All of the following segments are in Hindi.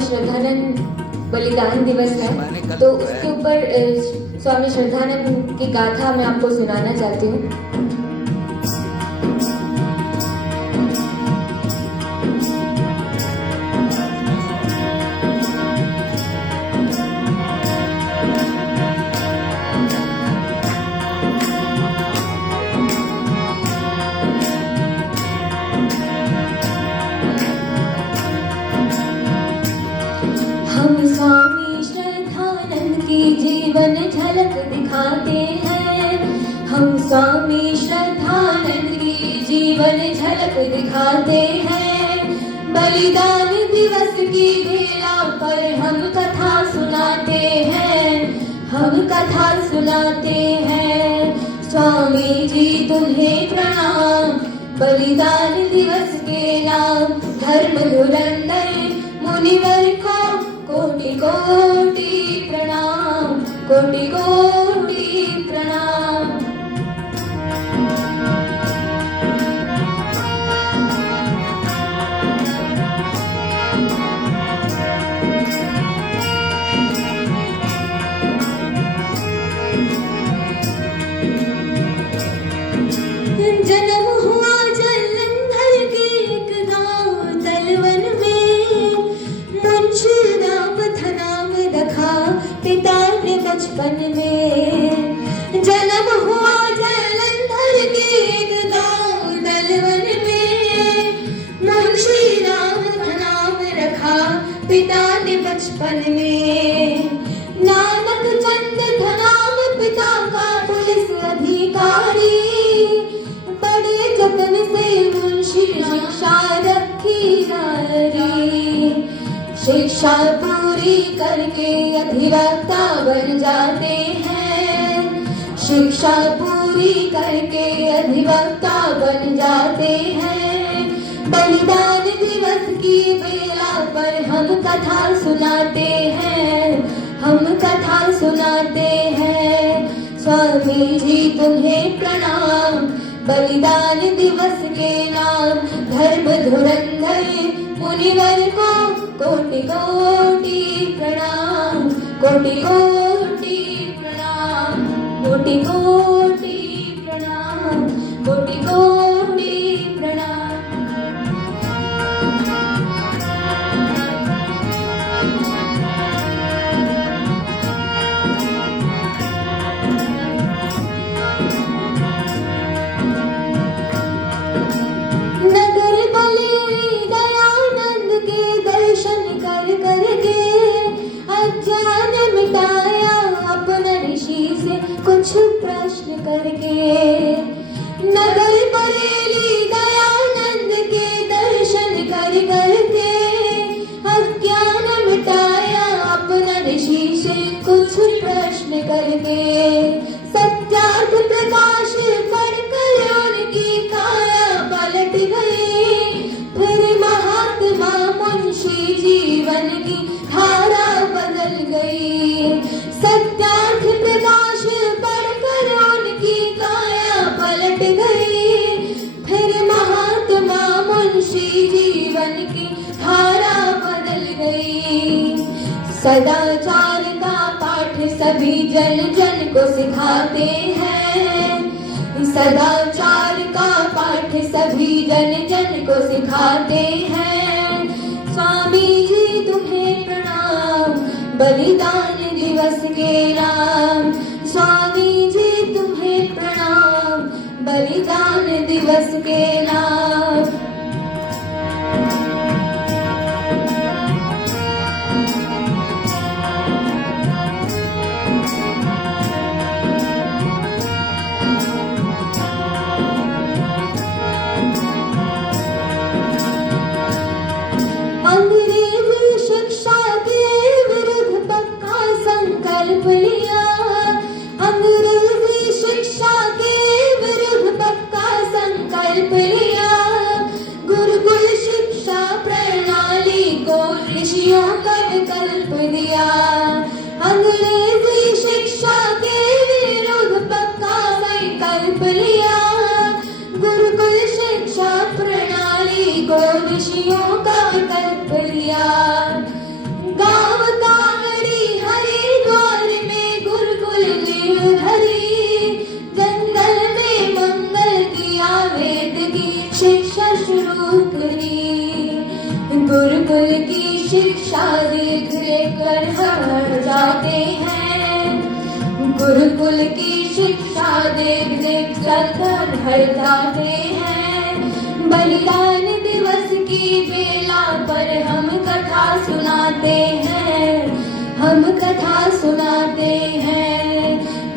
श्रद्धानंद बलिदान दिवस है, तो उसके ऊपर स्वामी श्रद्धानंद की गाथा मैं आपको सुनाना चाहती हूँ। हम स्वामी श्रद्धानंद की जीवन झलक दिखाते हैं। हम स्वामी श्रद्धानंद की जीवन झलक दिखाते हैं। बलिदान दिवस की बेला पर हम कथा सुनाते हैं। हम कथा सुनाते हैं। स्वामी जी तुम्हें प्रणाम। बलिदान दिवस के नाम धर्म धुरंधर मुनिवर को कोटि कोटि प्रणाम। कोटि कोटि प्रणाम। जन्म हुआ जलंधर के एक गांव तलवन में। मुंशी राम था नाम रखा पिता ने बचपन में। जन्म हुआ जलंधर के एक गांव तलवन में। मुंशी राम था नाम रखा पिता ने बचपन में। नानक चंद था नाम पिता का पुलिस अधिकारी। बड़े जतन से मुंशी शिक्षा रखी जारी। शिक्षा पूरी करके अधिवक्ता बन जाते हैं। शिक्षा पूरी करके अधिवक्ता बन जाते हैं। बलिदान दिवस की बेला पर हम कथा सुनाते हैं। हम कथा सुनाते हैं। स्वामी जी तुम्हें प्रणाम। बलिदान दिवस के नाम धर्म धुरंधर मुनिवर को कोटि कोटि प्रणाम। कोटि कोटि प्रणाम। कोटि कोटि प्रणाम। कोटि कोटि प्रणाम। नगर बलेरी दयानंद के दर्शन कर करके अज्ञान मिटाया अपना ऋषि से कुछ प्रश्न करके। नगर बलेरी दयानंद के दर्शन कर करके अज्ञान मिटाया अपना ऋषि से कुछ प्रश्न करके। सत्यार्थ प्रकाश पढ़कर उनकी काया पलट गई। फिर महात्मा मुंशी जीवन की धारा बदल गई। सत्यार्थ प्रकाश पढ़कर उनकी काया पलट गई। फिर महात्मा मुंशी जीवन की धारा बदल गई। सदाचार का पाठ सभी जन जन को सिखाते हैं। सदाचार का पाठ सभी जन जन को सिखाते हैं। स्वामी जी तुम्हें प्रणाम। बलिदान दिवस के नाम। स्वामी जी तुम्हें प्रणाम। बलिदान दिवस के नाम। अंग्रेजी शिक्षा के विरुद्ध पक्का संकल्प लिया। अंग्रेजी शिक्षा के विरुद्ध पक्का संकल्प लिया। गुरुकुल शिक्षा प्रणाली को ऋषियों का विकल्प दिया। अंग्रेजी शिक्षा के विरुद्ध पक्का संकल्प लिया। गुरुकुल शिक्षा प्रणाली को ऋषियों का विकल्प लिया। शिक्षा देख कर हर जाते हैं। गुरुकुल की शिक्षा देख कर हर जाते हैं। बलिदान दिवस की बेला पर हम कथा सुनाते हैं, हम कथा सुनाते हैं।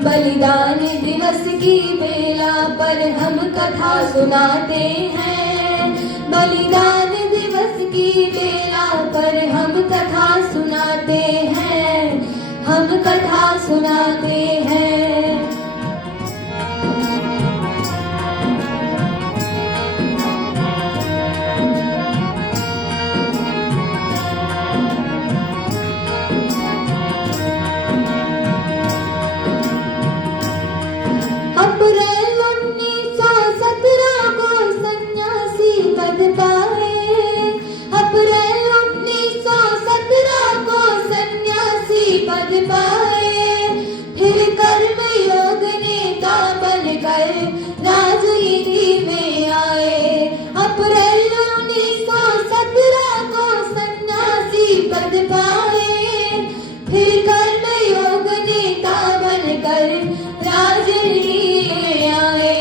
बलिदान दिवस की बेला पर हम कथा सुनाते हैं। बलिदान दिवस की बेला पर हम कथा सुनाते हैं, हम कथा सुनाते हैं। अप्रैल 1917 को सन्यासी पद पाए। अप्रैल 1917 को सन्यासी पद पाए। फिर कर्म योग नेता बनकर राजनीति में आए। अप्रैल 1917 को सन्यासी पद पाए। फिर कर्म योग नेता बनकर राजनीति में आए।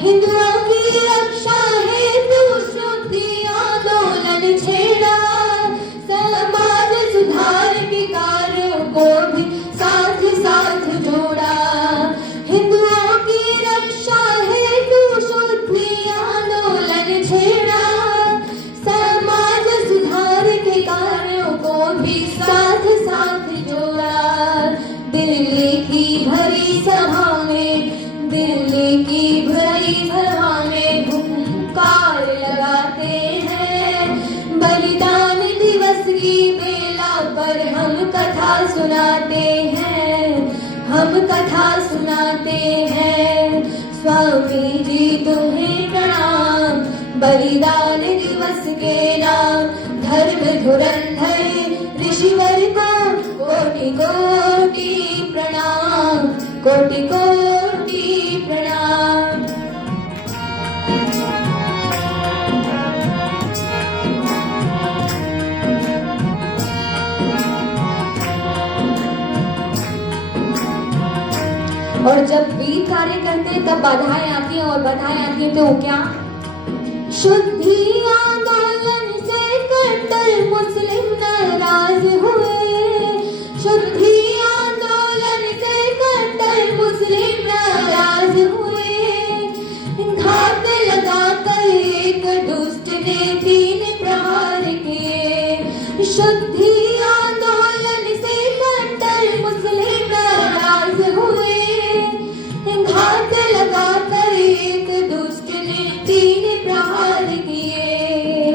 हिंदुओं की रक्षा हेतु शुद्धि आंदोलन छेड़ा। समाज सुधार के कार्यों को भी साथ साथ जोड़ा। हिंदुओं की रक्षा हेतु शुद्धि आंदोलन छेड़ा। समाज सुधार के कार्यों को भी साथ साथ जोड़ा। दिल्ली की भरी सभा में, दिल्ली की भरी सभा में हुंकार लगाते हैं। बलिदान दिवस की बेला पर हम कथा सुनाते हैं, हम कथा सुनाते हैं। स्वामी जी तुम्हें प्रणाम, बलिदान दिवस के नाम। धर्म धुरंधर ऋषिवर को कोटि कोटि प्रणाम, कोटि कोटि प्रणाम। और जब वीर कार्य करते हैं तब बाधाएं आती हैं, और बाधाएं आती हैं तो क्या? शुद्धि आंदोलन से कट्टर मुस्लिम नाराज हुए। शुद्धि आंदोलन से कट्टर मुस्लिम नाराज हुए। घात लगाकर एक दुष्ट ने 3 प्रहार किए। शुद्धि आंदोलन से कट्टर मुस्लिम नाराज हुए। घात लगाकर एक दुष्ट ने 3 प्रहार किए।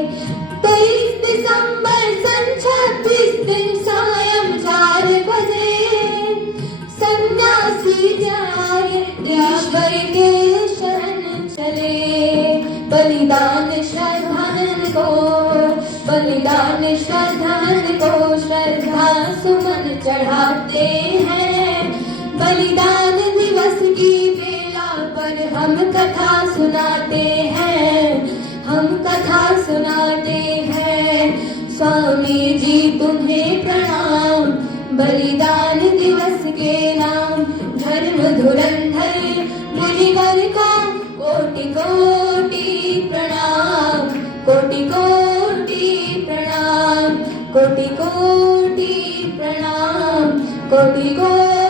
23 दिसंबर सन 36 दिन सायं 4 बजे सन्यासी ईश्वर के शरण चले। बलिदान श्रद्धानंद को, बलिदान श्रद्धानंद को श्रद्धा सुमन चढ़ाते हैं। बलिदान दिवस की बेला पर हम कथा सुनाते हैं, हम कथा सुनाते हैं। स्वामी जी तुम्हें प्रणाम, बलिदान दिवस के नाम। धर्म धुरंधर ऋषिवर को कोटि कोटि प्रणाम, कोटि कोटि प्रणाम, कोटि कोटि प्रणाम, कोटि कोटि